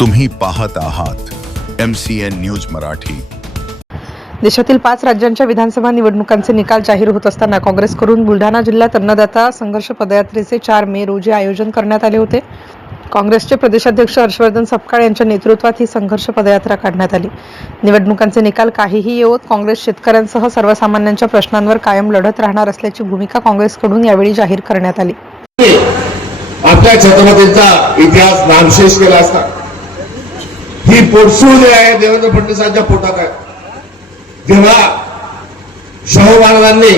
तुम्ही पाहत आहात MCN न्यूज मराठी। देशातील 5 राज्यांच्या विधानसभा निवडणुकांचे निकाल जाहीर होत असताना काँग्रेसकडून बुलढाणा जिल्ह्यात अन्नदाता संघर्ष पदयात्रेचे 4 मे रोजी आयोजन करण्यात आले होते। काँग्रेसचे प्रदेशाध्यक्ष हर्षवर्धन सपकाळ यांच्या नेतृत्वात ही संघर्ष पदयात्रा काढण्यात आली। निवडणुकांचे निकाल काहीही येवोत, काँग्रेस शेतकऱ्यांसह सर्वसामान्यांच्या प्रश्नांवर कायम लढत राहणार असल्याची भूमिका काँग्रेसकडून यावेळी जाहीर करण्यात आली। आपल्या छत्रपतींचा इतिहास नामशेष केला असता ही पोटसूळ जे आहे देवेंद्र फडणवीसांच्या पोटात आहे। जेव्हा शाहू महाराजांनी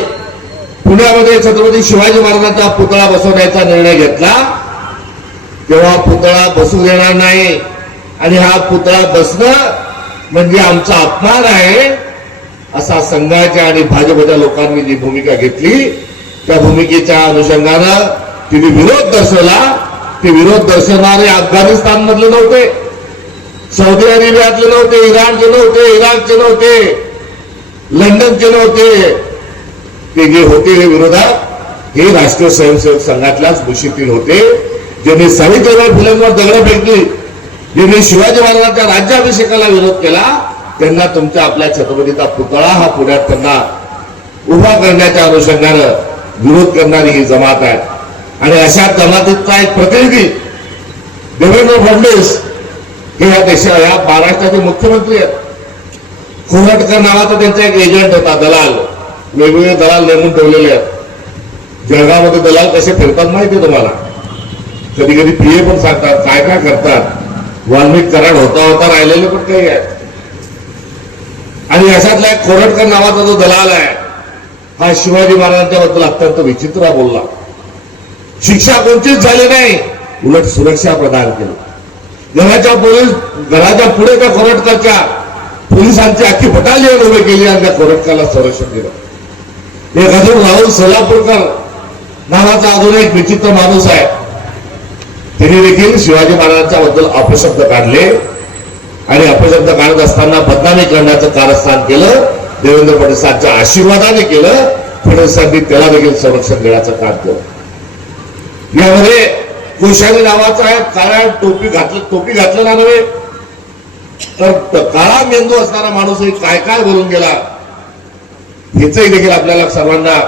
पुण्यामध्ये छत्रपती शिवाजी महाराजांचा पुतळा बसवण्याचा निर्णय घेतला तेव्हा पुतळा बसू देणार नाही आणि हा पुतळा बसणं म्हणजे आमचा अपमान आहे असा संघाच्या आणि भाजपच्या लोकांनी जी भूमिका घेतली त्या भूमिकेच्या अनुषंगानं तिने विरोध दर्शवला। ते विरोध दर्शवणारे अफगाणिस्तान मधले नव्हते, सौदी अरेबियातले नव्हते, इराणचे नव्हते, इराकचे नव्हते, लंडनचे नव्हते। ते जे होते हे विरोधात हे राष्ट्रीय स्वयंसेवक संघातल्याच मुशीतील होते, ज्यांनी सावित्रीबाई फुलेंवर दगड फेकली, ज्यांनी शिवाजी महाराजांच्या राज्याभिषेकाला विरोध केला, त्यांना तुमच्या आपल्या छत्रपतीचा पुतळा हा पुण्यात त्यांना उभा करण्याच्या अनुषंगानं विरोध करणारी ही जमात आहे। आणि अशा जमातीचा एक प्रतिनिधी देवेंद्र फडणवीस हे या या महाराष्ट्राचे मुख्यमंत्री आहेत। खोरटकर नावाचा त्यांचा एक एजंट होता, दलाल, वेगवेगळे दलाल नेमून ठेवलेले आहेत। जळगावमध्ये दलाल कसे फिरतात माहिती आहे तुम्हाला, कधी कधी पीए पण सांगतात, काय काय करतात, वाल्मिक कराड होता होता राहिलेले पण काही आहे। आणि अशातला एक खोरटकर नावाचा जो दलाल आहे हा शिवाजी महाराजांच्या बद्दल अत्यंत विचित्र बोलला। शिक्षा कोणतीच झाली नाही, उलट सुरक्षा प्रदान केली। घराच्या पुढे त्या खोरटकरच्या पोलिसांची अख्खी बटालियन उभी केली आणि त्या खोरटकरला संरक्षण दिलं। एक अजून राहुल सोलापूरकर नावाचा अजून एक विचित्र माणूस आहे, त्यांनी देखील शिवाजी महाराजांच्या बद्दल अपशब्द काढले आणि अपशब्द काढत असताना बदनामी करण्याचं कारस्थान केलं। देवेंद्र फडणवीसांच्या आशीर्वादाने केलं, फडणवीसांनी त्याला देखील संरक्षण देण्याचं काम केलं। यामध्ये कोश्यारी नावाचा आहे, काळ्या टोपी घातलं ना नव्हे तर काळा मेंदू असणारा माणूस काय काय बोलून गेला हेचही देखील आपल्याला सर्वांना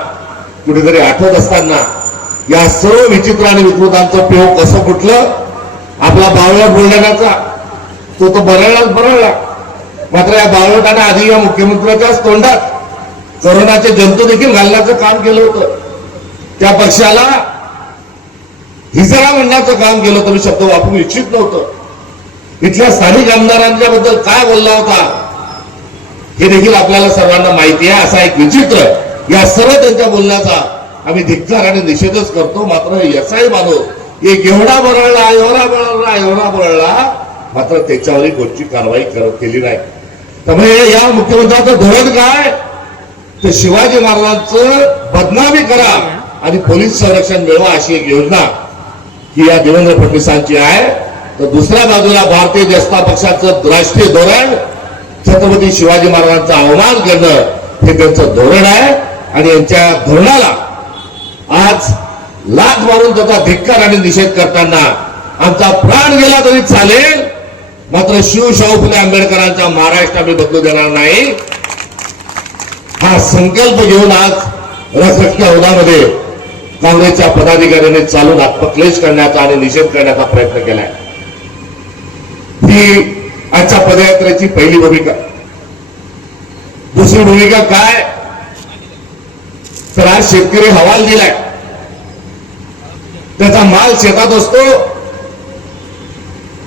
कुठेतरी आठवत असताना या सर्व विचित्र आणि विकृतांचं पेव कसं फुटलं। आपला बावळट बुलढाण्याचा तो बरळला, मात्र या बावळटाने आधी या मुख्यमंत्र्याच्याच तोंडात कोरोनाचे जंतू देखील घालण्याचं काम केलं होतं। त्या पक्षाला हिजडा म्हणण्याचं काम केलं तरी शब्द वापरू इच्छित नव्हतं। इथल्या स्थानिक आमदारांच्या बद्दल काय बोलला होता हे देखील आपल्याला सर्वांना माहिती आहे। असा एक विचित्र या सर्व त्यांच्या बोलण्याचा आम्ही धिक्कार आणि निषेधच करतो। मात्र याचाही माणूस एक एवढा बरळला मात्र त्याच्यावरही कोणती कारवाई केली नाही। त्यामुळे या मुख्यमंत्र्यांचं धोरण काय, ते शिवाजी महाराजांचं बदनामी करा आणि पोलीस संरक्षण मिळवा अशी एक योजना ही या देवेंद्र फडणवीसांची आहे। तर दुसऱ्या बाजूला भारतीय जनता पक्षाचं राष्ट्रीय धोरण छत्रपती शिवाजी महाराजांचा अवमान करणं हे त्यांचं धोरण आहे। आणि यांच्या धोरणाला आज लाथ मारून त्याचा धिक्कार आणि निषेध करताना आमचा प्राण गेला तरी चालेल, मात्र शाहू फुले आंबेडकरांचा महाराष्ट्र आम्ही बदलू देणार नाही हा संकल्प घेऊन आज रखरखत्या उन्हामध्ये काँग्रेसच्या पदाधिकाऱ्यांनी चालून आत्मक्लेश करण्याचा आणि निषेध करण्याचा प्रयत्न केलाय। ही आजच्या पदयात्रेची पहिली भूमिका। दुसरी भूमिका काय तर आज शेतकरी हवाल दिलाय, त्याचा माल शेतात असतो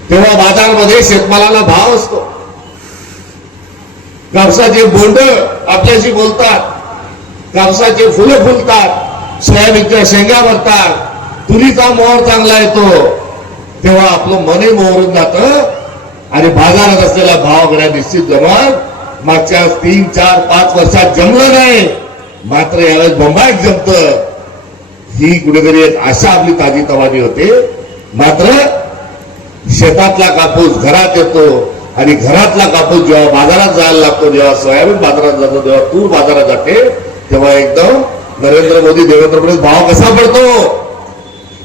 तेव्हा बाजारमध्ये शेतमालाला भाव असतो। कापसाचे बोंड आपल्याशी बोलतात, कापसाचे फुलं फुलतात, सोयाबीनच्या शेंगा भरतात, तुरीचा मोहर चांगला येतो, तेव्हा आपलं मनही मोहरून जातं आणि बाजारात असलेला भाव गड्या निश्चित जमत मागच्या 3, 4, 5 वर्षात जमलं नाही, मात्र यावेळेस बंबाईत जमतं। ही कुठेतरी एक आशा आपली ताजी तवानी होते। मात्र शेतातला कापूस घरात येतो आणि घरातला कापूस जेव्हा बाजारात जायला लागतो, जेव्हा सोयाबीन बाजारात जातो, जेव्हा तूर बाजारात जाते, तेव्हा एकदम नरेंद्र मोदी देवेंद्र फडणवीस भाव कसा पडतो।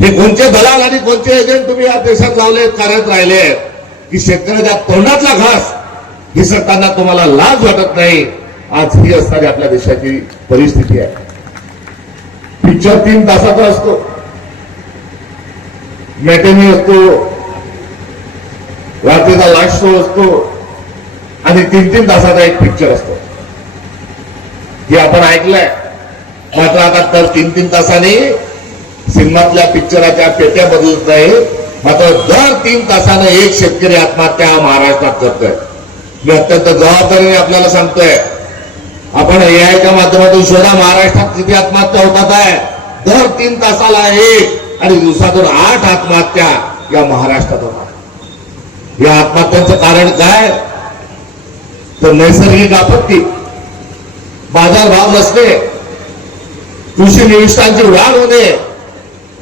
हे कोणते दलाल आणि कोणते एजंट तुम्ही या देशात लावले कार्यरत राहिले, की शेतकऱ्याच्या तोंडातला घास घिसटताना तुम्हाला लाज वाटत नाही. आज ही असणारी आपल्या देशाची परिस्थिती आहे. पिक्चर 3 तासाचा असतो, मॅटेनी असतो, रात्रीचा लास्ट शो असतो आणि 3-3 तासाचा एक पिक्चर असतो. हे आपण ऐकलंय. मात्र आता तर 3-3 तासाने सिनेमातल्या पिक्चराच्या पेट्या बदलत नाही. मात्र दर 3 तासाने एक शेतकरी आत्महत्या महाराष्ट्रात करतोय. मी अत्यंत जबाबदारीने आपल्याला सांगतोय, आपण एआयच्या माध्यमातून शोधा महाराष्ट्रात किती आत्महत्या होतात आहे. दर 3 तासाला एक आणि दिवसातून 8 आत्महत्या या महाराष्ट्रात होतात. या आत्महत्यांचं कारण काय? तर नैसर्गिक आपत्ती, बाजारभाव नसणे, कृषी निविष्ठांची वाढ होणे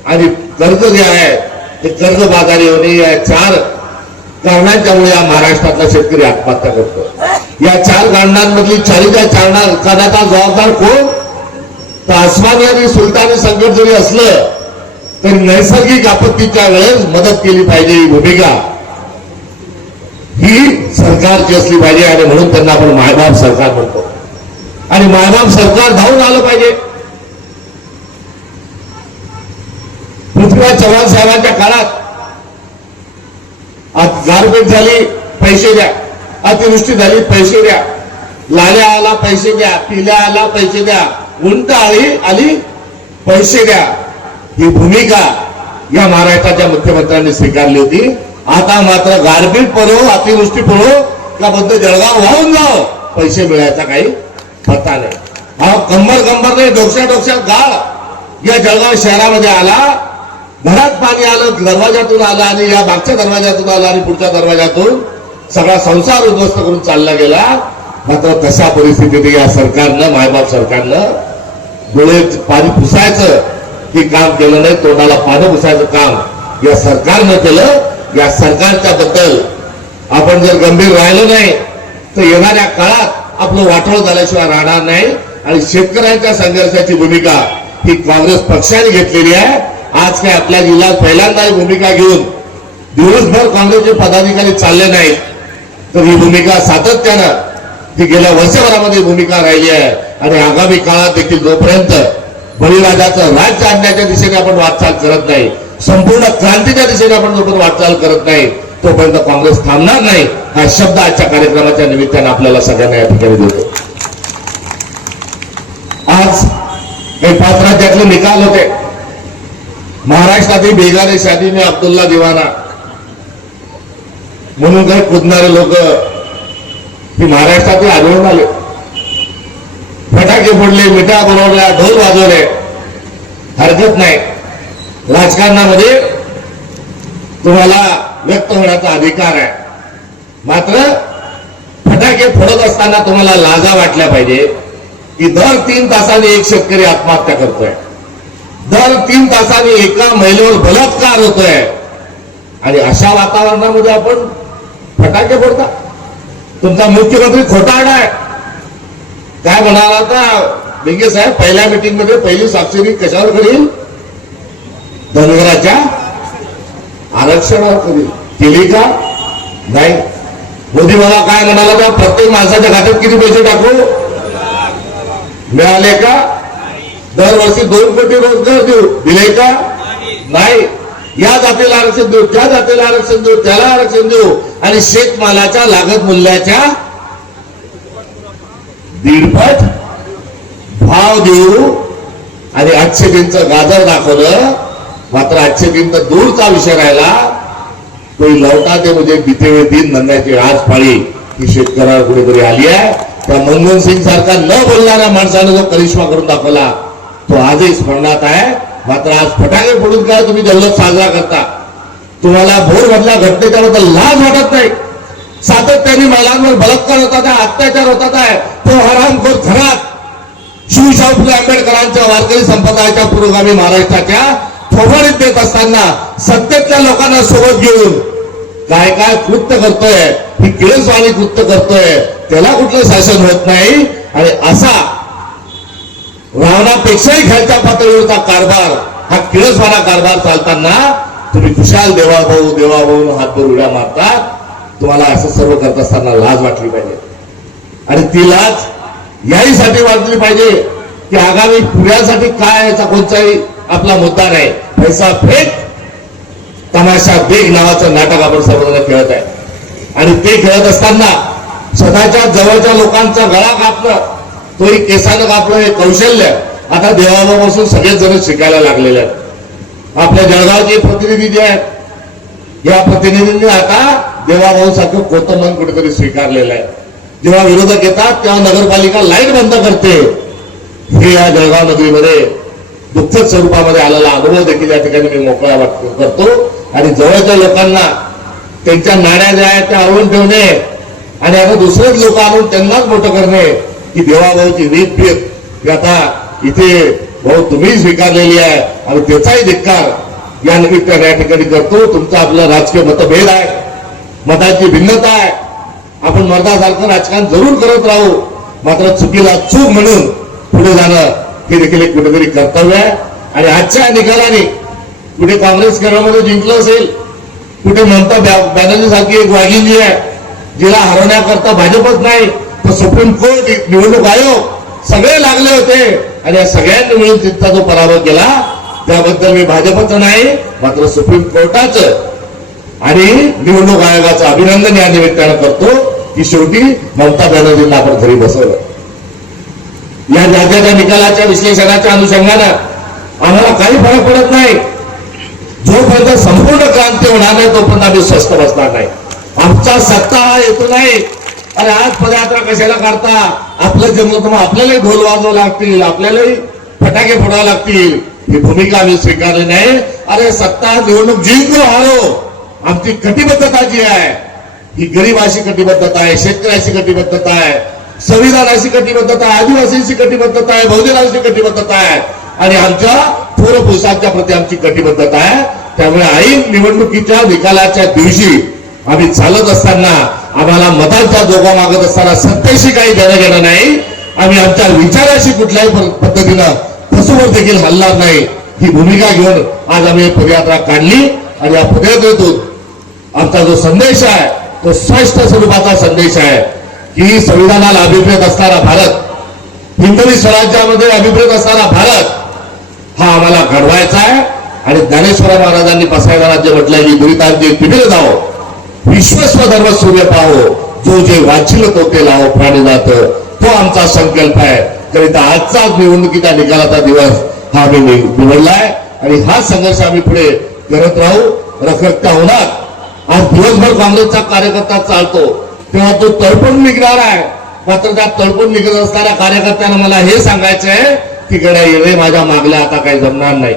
आणि कर्ज जे आहे ते कर्जबाजारी होणे, या 4 कारणांच्यामुळे या महाराष्ट्रातला शेतकरी आत्महत्या करतो. या 4 कारणांमधली 4च्या कारणाचा जबाबदार कोण? तर आसमानी आणि सुलतानी संकट जरी असलं तरी नैसर्गिक आपत्तीच्या वेळेस मदत केली पाहिजे ही भूमिका ही सरकारची असली पाहिजे. आणि म्हणून त्यांना आपण मायबाप सरकार म्हणतो. आणि मायबाप सरकार धावून आलं पाहिजे. पृथ्वीराज चव्हाण साहेबांच्या काळात गारपीट झाली, पैसे द्या. अतिवृष्टी झाली, पैसे द्या. लाल्या आला, पैसे द्या. पिल्या आला, पैसे द्या. उंट आली, पैसे द्या. ही भूमिका या महाराष्ट्राच्या मुख्यमंत्र्यांनी स्वीकारली होती. आता मात्र गारपीट पडो, अतिवृष्टी पडो का बद्द जळगाव वाहून जाओ, पैसे मिळायचा काही पत्ता नाही. हा कंबर नाही, डोक्यात गाळ या जळगाव शहरामध्ये आला. घरात पाणी आलं, दरवाजातून आलं आणि या मागच्या दरवाजातून आलं आणि पुढच्या दरवाजातून सगळा संसार उद्ध्वस्त करून चालला गेला. मात्र तशा परिस्थितीत या सरकारनं, मायबाप सरकारनं डोळे पाणी पुसायचं हे काम केलं नाही. तोंडाला पाणी पुसायचं काम या सरकारनं केलं. या सरकारच्या बद्दल आपण जर गंभीर राहिलो नाही तर येणाऱ्या काळात आपलं वाटोळ झाल्याशिवाय राहणार नाही. आणि शेतकऱ्यांच्या संघर्षाची भूमिका ही काँग्रेस पक्षाने घेतलेली आहे. आज काय आपल्या जिल्ह्यात पहिल्यांदा ही भूमिका घेऊन दिवसभर काँग्रेसचे पदाधिकारी चालले नाहीत. तर ही भूमिका सातत्यानं ही गेल्या वर्षभरामध्ये भूमिका राहिली आहे. आणि आगामी काळात देखील जोपर्यंत बळीराजाचं राज्य आणण्याच्या दिशेने आपण वाटचाल करत नाही, संपूर्ण क्रांतीच्या दिशेने आपण जोपर्यंत वाटचाल करत नाही तोपर्यंत काँग्रेस थांबणार नाही. हा शब्द आजच्या कार्यक्रमाच्या निमित्तानं आपल्याला सगळ्यांना या ठिकाणी देतो. आज काही 5 राज्यातले निकाल होते. महाराष्ट्रातील बेगाने शादी में अब्दुल्ला दिवाना म्हणून काही कुदणारे लोक ही महाराष्ट्रातील आढळून आले. फटाके फोडले, मिठ्या बनवल्या, ढोल वाजवले, हरकत नाही. राजकारणामध्ये तुम्हाला व्यक्त होण्याचा अधिकार आहे. मात्र फटाके फोडत असताना तुम्हाला लाजा वाटल्या पाहिजे की दर 3 तासांनी एक शेतकरी आत्महत्या करतोय, दर 3 तासांनी एका महिलेवर बलात्कार होतोय. आणि अशा वातावरणामध्ये आपण फटाके फोडता. तुमचा मुख्यमंत्री खोटारडा आहे. काय म्हणाला होता बेंगे साहेब पहिल्या मीटिंग मध्ये? पहिली स्वाक्षरी कशावर करील? धनगराच्या आरक्षणावर करील. केली का? नाही. मोदी मला काय म्हणाला होता? प्रत्येक माणसाच्या खात्यात किती पैसे टाकू? मिळाले का? दरवर्षी 2 कोटी रोजगार देऊ. दिले का? नाही. या जातीला आरक्षण देऊ, त्या जातीला आरक्षण देऊ, त्याला आरक्षण देऊ आणि शेतमालाच्या लागत मूल्याच्या 1.5 भाव देऊ. आणि आजचे दिनचं गाजर दाखवलं. मात्र आजचे दिन तर दूरचा विषय राहिला. कोई लौटा दे मुझे बीते हुए दिन म्हणण्याची आज पाळी ही शेतकऱ्यावर कुठेतरी आली आहे. त्या मनमोहन सिंग सारखा न बोलणाऱ्या माणसाने जो करिश्मा करून दाखवला तो आजही स्मरणात आहे. मात्र आज फटाके फोडून काय तुम्ही जल्लोष साजरा करता? तुम्हाला भोरमधल्या घटनेच्याबद्दल लाज वाटत नाही? सातत्याने महिलांवर बलात्कार होतात आहे, अत्याचार होतात आहे. तो हरामखोर घरात शिवशाहू फुले आंबेडकरांच्या वारकरी संप्रदायाच्या पुरोगामी महाराष्ट्राच्या फोफाडीत देत असताना सत्तेतल्या लोकांना सोबत घेऊन काय काय कृत्य करतोय, ही किळसवाणी कृत्य करतोय. त्याला कुठलं शासन होत नाही. आणि असा रावणापेक्षाही खालच्या पातळीवरचा कारभार, हा किळसवाणा कारभार चालताना तुम्ही खुशाल देवाभाऊ देवाभाऊ हातभर उड्या मारतात. तुम्हाला असं सर्व करत असताना लाज वाटली पाहिजे. आणि ती लाज याहीसाठी वाटली पाहिजे की आगामी पुढ्यासाठी काय याचा कोणताही आपला मुद्दा नाही. पैसा फेक तमाशा देख नावाचं नाटक आपण सर्वजण खेळत आहे. आणि ते खेळत असताना स्वतःच्या जवळच्या लोकांचा गळा कापणं, तोही केसानं कापणं हे कौशल्य आता देवाबापासून सगळेच जण शिकायला लागलेले आहेत. आपल्या जळगावचे प्रतिनिधी जे आहेत या प्रतिनिधींनी आता देवाभाऊ सारखं कोतमन कुठेतरी स्वीकारलेलं आहे. जेव्हा विरोधक येतात तेव्हा नगरपालिका लाईट बंद करते. हे या जळगाव नगरीमध्ये दुःखद स्वरूपामध्ये आलेला अनुभव देखील या ठिकाणी मी मोकळा करतो. आणि जवळच्या लोकांना त्यांच्या नाड्या ज्या आहेत त्या आवळून ठेवणे आणि आता दुसरेच लोक आणून त्यांनाच मोठं करणे की देवाभाऊची रीत भीत आता इथे भाऊ तुम्ही स्वीकारलेली आहे आणि त्याचाही धिक्कार या निमित्ताने या ठिकाणी करतो. तुमचं आपलं राजकीय मतभेद आहे, मतांची भिन्नता आहे. आपण मर्दासारखं राजकारण जरूर करत राहू, मात्र चुकीला चूक म्हणून पुढे जाणं हे देखील एक कुठेतरी कर्तव्य आहे. आणि आजच्या निकालाने कुठे काँग्रेस केरळमध्ये जिंकलं असेल, कुठे ममता बॅनर्जी सारखी एक वाघिणी आहे जिला हरवण्याकरता भाजपच नाही तर सुप्रीम कोर्ट, निवडणूक आयोग सगळे लागले होते आणि या सगळ्यांनी मिळून तिथचा जो पराभव केला त्याबद्दल मी भाजपचं नाही मात्र सुप्रीम कोर्टाचं आणि निवडणूक आयोगाचं अभिनंदन या निमित्तानं करतो की शेवटी ममता बॅनर्जींना आपण घरी बसवलं. या राज्याच्या निकालाच्या विश्लेषणाच्या अनुषंगानं आम्हाला काही फरक पडत नाही. जोपर्यंत संपूर्ण क्रांती होणार नाही तोपर्यंत आम्ही स्वस्थ बसणार नाही. आमचा सत्ता हा हेतू नाही. अरे आज पदयात्रा कशाला काढता, आपलं जमलं तर मग आपल्यालाही ढोल वाजवावं लागतील, आपल्यालाही फटाके फोडावे लागतील, ही भूमिका आम्ही स्वीकारली नाही. अरे सत्ता निवडणूक जिंकू हारो आमची कटिबद्धता जी आहे ही गरीबाशी कटिबद्धता आहे, शेतकऱ्याशी कटिबद्धता आहे, संविधानाशी कटिबद्धता आहे, आदिवासींची कटिबद्धता आहे, बहुजनांची कटिबद्धता आहे आणि आमच्या थोरपुरुषांच्या प्रती आमची कटिबद्धता आहे. त्यामुळे ऐन निवडणुकीच्या निकालाच्या दिवशी आम्ही चालत असताना आम्हाला मतांचा जोगा मागत असताना सत्तेशी काही देणं घेणं नाही. आम्ही आमच्या विचाराशी कुठल्याही पद्धतीनं फसवून देखील हलणार नाही ही भूमिका घेऊन आज आम्ही पदयात्रा काढली. आणि या पदयात्रेतून आमचा जो संदेश आहे तो स्पष्ट स्वरूपाचा संदेश आहे की संविधानाला अभिप्रेत असणारा भारत, हिंदवी स्वराज्यामध्ये अभिप्रेत असणारा भारत हा आम्हाला घडवायचा आहे. आणि ज्ञानेश्वर महाराजांनी पसायला राज्य म्हटलंय की दुरितांचे पिढील जाओ, विश्वस्व धर्म सूर्य पाहो, जो जे वाचिल तो ते लावो प्राणी जात, तो आमचा संकल्प आहे. करिता आजचा निवडणुकीच्या निकालाचा दिवस हा आम्ही निवडलाय आणि हा संघर्ष आम्ही पुढे करत राहू. रखरखत्या होणार आज दिवसभर काँग्रेसचा कार्यकर्ता चालतो तेव्हा तो तळपून निघणार आहे. मात्र त्या तळपून निघत असणाऱ्या कार्यकर्त्यांना मला हे सांगायचं आहे की गड्या येणे माझ्या मागल्या आता काही जमणार नाही.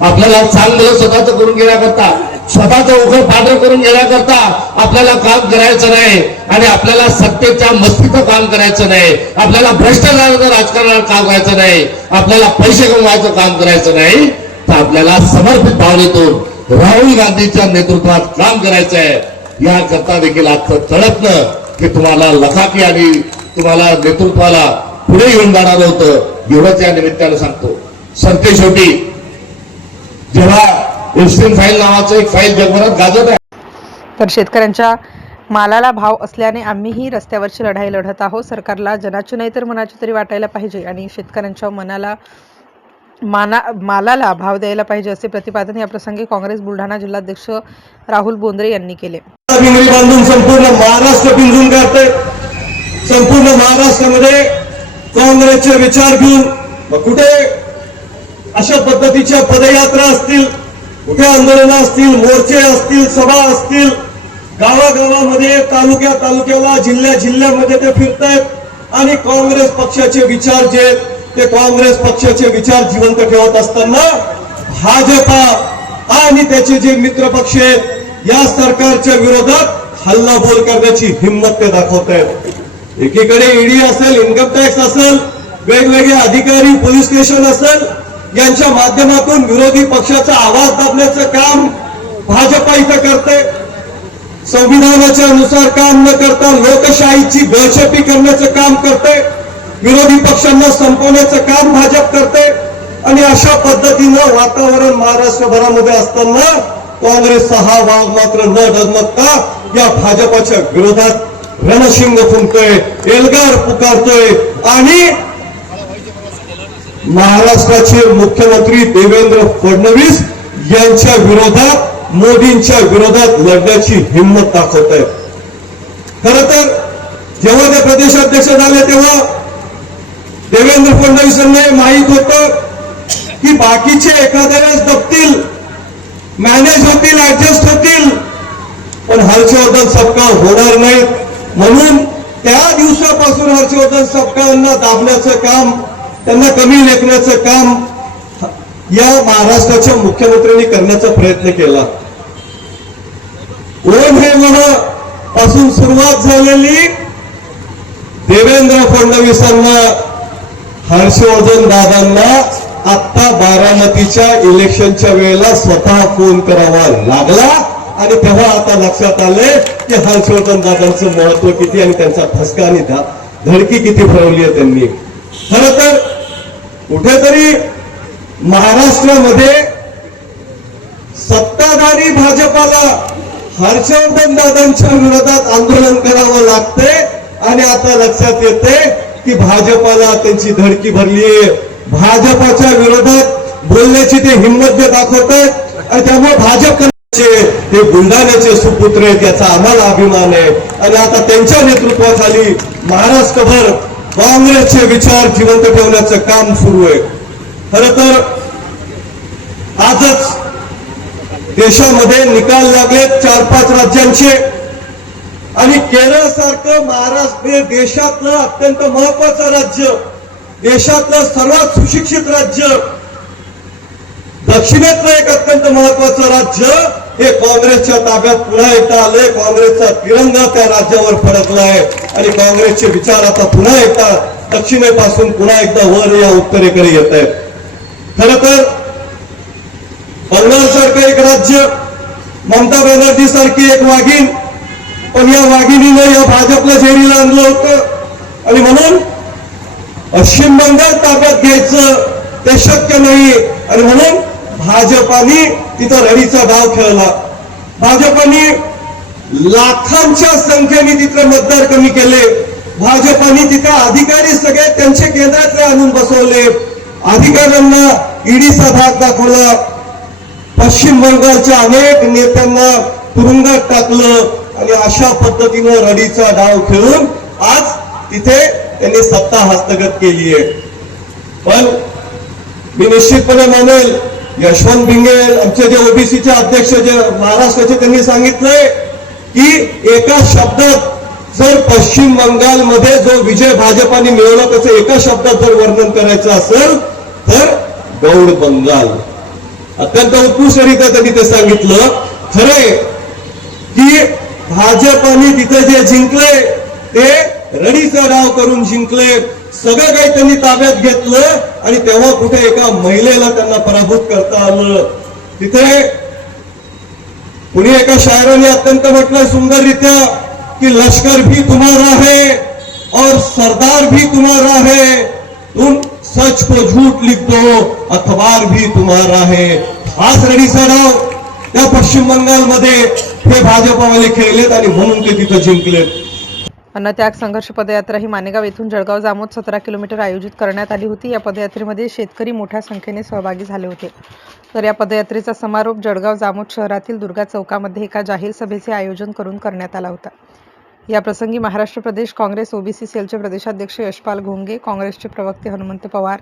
आपल्याला चांगलं स्वतःच करून घेण्याकरता, स्वतःचं उघड पांढरं करून घेण्याकरता आपल्याला काम करायचं नाही आणि आपल्याला सत्तेच्या मस्तीचं काम करायचं नाही, आपल्याला भ्रष्टाचाराचं राजकारणात काम करायचं नाही, आपल्याला पैसे कमवायचं काम करायचं नाही, तर आपल्याला समर्पित भावनेतून राहुल गांधीच्या नेतृत्वात काम करायचं आहे. याकरता देखील आजचं तळपणं हे तुम्हाला लखाकी आणि तुम्हाला नेतृत्वाला पुढे घेऊन जाणार होतं एवढंच या निमित्तानं सांगतो. सरते शेवटी जेव्हा एप्स्टीन फाईल नावाचं एक फाईल जगभरात गाजत आहे तर शेतकऱ्यांच्या मालाला भाव असल्याने आम्हीही रस्त्यावरची लढाई लढत आहोत. सरकारला जनाची नाही तर मनाची तरी वाटायला पाहिजे आणि शेतकऱ्यांच्या मालाला भाव द्यायला पाहिजे असे प्रतिपादन या प्रसंगी काँग्रेस बुलढाणा जिल्हाध्यक्ष राहुल बोंद्रे यांनी केले. बांधून संपूर्ण महाराष्ट्र पिंजून काढते. संपूर्ण महाराष्ट्रामध्ये काँग्रेसचे विचार घेऊन कुठे अशा पद्धतीच्या पदयात्रा असतील, कुठे आंदोलनं असतील, मोर्चे असतील, सभा असतील, गावागावामध्ये तालुक्याला जिल्ह्यामध्ये ते फिरतायत आणि काँग्रेस पक्षाचे विचार जे ते काँग्रेस पक्षाचे विचार जिवंत ठेवत असताना भाजपा आणि त्याचे जे मित्र पक्ष आहेत या सरकारच्या विरोधात हल्लाबोल करण्याची हिंमत ते दाखवत आहेत. एकीकडे ईडी असेल, इन्कम टॅक्स असेल, वेगवेगळे अधिकारी, पोलीस स्टेशन असेल, यांच्या माध्यमातून विरोधी पक्षाचा आवाज दाबण्याचं काम भाजपा इथं करते. संविधानाच्या अनुसार काम न करता लोकशाहीची गळचेपी करण्याचं काम करते. विरोधी पक्षांना संपवण्याचं काम भाजप करते आणि अशा पद्धतीनं वातावरण महाराष्ट्रभरामध्ये असताना काँग्रेसचा हा वाघ मात्र न डगमगता या भाजपाच्या विरोधात रणशिंग फुंकतोय, एल्गार पुकारतोय आणि महाराष्ट्राचे मुख्यमंत्री देवेंद्र फडणवीस यांच्या विरोधात, मोदींच्या विरोधात लढण्याची हिंमत दाखवत आहेत. खर तर जेव्हा ते प्रदेशाध्यक्ष झाले तेव्हा देवेंद्र फडणवीसांना माहित होतं की बाकीचे एखाद्या वेळेस दबतील, मॅनेज होतील, ऍडजस्ट होतील, पण हर्षवर्धन सपकाळ होणार नाहीत. म्हणून त्या दिवसापासून हर्षवर्धन सपकाळांना दाबण्याचं काम, त्यांना कमी लेखण्याचं काम या महाराष्ट्राच्या मुख्यमंत्र्यांनी करण्याचा प्रयत्न केला. कोण हे पासून सुरुवात झालेली देवेंद्र फडणवीसांना हर्षवर्धन दादांना आता बारामतीच्या इलेक्शनच्या वेळेला स्वतः फोन करावा लागला आणि तेव्हा आता लक्षात आलंय की हर्षवर्धन दादांचं महत्व किती आणि त्यांचा ठसका आणि धडकी किती फळवली आहे त्यांनी. खरं तर कुठेतरी महाराष्ट्रामध्ये सत्ताधारी भाजपाला हर्षवर्धन दादांच्या विरोधात आंदोलन करावं लागतंय आणि आता लक्षात येते की भाजपाला त्यांची धडकी भरलीये. भाजपाच्या विरोधात बोलण्याची ते हिंमत जे दाखवतात आणि त्यामुळे भाजप ते बुलढाण्याचे सुपुत्र आहेत याचा आम्हाला अभिमान आहे. आणि आता त्यांच्या नेतृत्वाखाली महाराष्ट्रभर काँग्रेसचे विचार जिवंत ठेवण्याचं काम सुरू आहे. खरं तर आजच देशामध्ये निकाल लागले 4-5 राज्यांचे आणि केरळ सारखं महाराष्ट्र देशातलं अत्यंत महत्वाचं राज्य, देशातलं सर्वात सुशिक्षित राज्य, दक्षिणेतलं एक अत्यंत महत्वाचं राज्य हे काँग्रेसच्या ताब्यात पुन्हा एकदा आलंय. काँग्रेसचा तिरंगा त्या राज्यावर फडकलाय आणि काँग्रेसचे विचार आता पुन्हा एकदा दक्षिणेपासून पुन्हा एकदा वर या उत्तरेकडे येत आहेत. खरं तर बंगाल सारखं एक राज्य, ममता बॅनर्जी सारखी एक वाघीण, पण या वाघिणीनं या भाजपला झेरीला आणलं होतं आणि म्हणून पश्चिम बंगाल ताब्यात घ्यायचं ते शक्य नाही आणि म्हणून भाजपाने तिथं रडीचा डाव खेळला. भाजपाने लाखांच्या संख्येने तिथले मतदार कमी केले. भाजपाने तिथं अधिकारी सगळे त्यांचे केंद्रातले आणून बसवले. अधिकाऱ्यांना ईडीचा धाक दाखवला. पश्चिम बंगालच्या अनेक नेत्यांना तुरुंगात टाकलं आणि अशा पद्धतीनं रडीचा डाव खेळून आज तिथे त्यांनी सत्ता हस्तगत केली आहे. पण मी निश्चितपणे मानेल, यशवंत भिंगे आमचे जे ओबीसीचे अध्यक्ष जे महाराष्ट्राचे, त्यांनी सांगितलंय की एका शब्दात जर पश्चिम बंगालमध्ये जो विजय भाजपाने मिळवला त्याचं एका शब्दात जर वर्णन करायचं असेल तर गौड बंगाल. अत्यंत उत्कृष्टरित्या त्यांनी ते सांगितलं. खरे की भाजपाने तिथे जे जिंकले ते रडीचा डाव करून जिंकले. सगळं काही त्यांनी ताब्यात घेतलं आणि तेव्हा कुठे एका महिलेला त्यांना पराभूत करता आलं. तिथे कुणी एका शायराने अत्यंत म्हटलं सुंदररित्या की लष्कर भी तुम्हारा है और सरदार भी तुम्हारा है, तुम सच को झूठ लिख दो, अखबार भी तुम्हारा है. हाच रडीचा डाव त्या पश्चिम बंगालमध्ये हे भाजपावाले खेळलेत आणि म्हणून ते तिथं जिंकलेत. अन्नत्याग संघर्ष पदयात्रा ही माणेगाव येथून जळगाव जामोद 17 किलोमीटर आयोजित करण्यात आली होती. या पदयात्रेमध्ये शेतकरी मोठ्या संख्येने सहभागी झाले होते. तर या पदयात्रेचा समारोप जळगाव जामोद शहरातील दुर्गा चौकामध्ये एका जाहीर सभेचे आयोजन करून करण्यात आला होता. या प्रसंगी महाराष्ट्र प्रदेश काँग्रेस ओबीसी सेलचे प्रदेशाध्यक्ष यशपाल घोंगे, काँग्रेसचे प्रवक्ते हनुमंत पवार,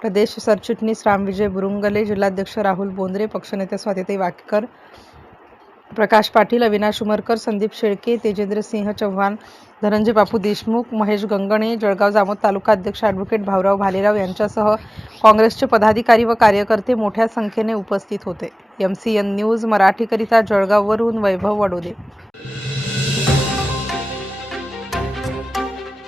प्रदेश सरचिटणीस रामविजय बुरुंगले, जिल्हाध्यक्ष राहुल बोंद्रे, पक्षनेते स्वातीताई वाकेकर, प्रकाश पाटील, अविनाश उमरकर, संदीप शेळके, तेजेंद्र सिंह चव्हाण, धनंजय बापू देशमुख, महेश गंगणे, जळगाव जामोद तालुका अध्यक्ष ॲडव्होकेट भाऊराव भालेराव यांच्यासह काँग्रेसचे पदाधिकारी व कार्यकर्ते मोठ्या संख्येने उपस्थित होते. MCN न्यूज मराठीकरिता जळगाववरून वैभव वडोदे.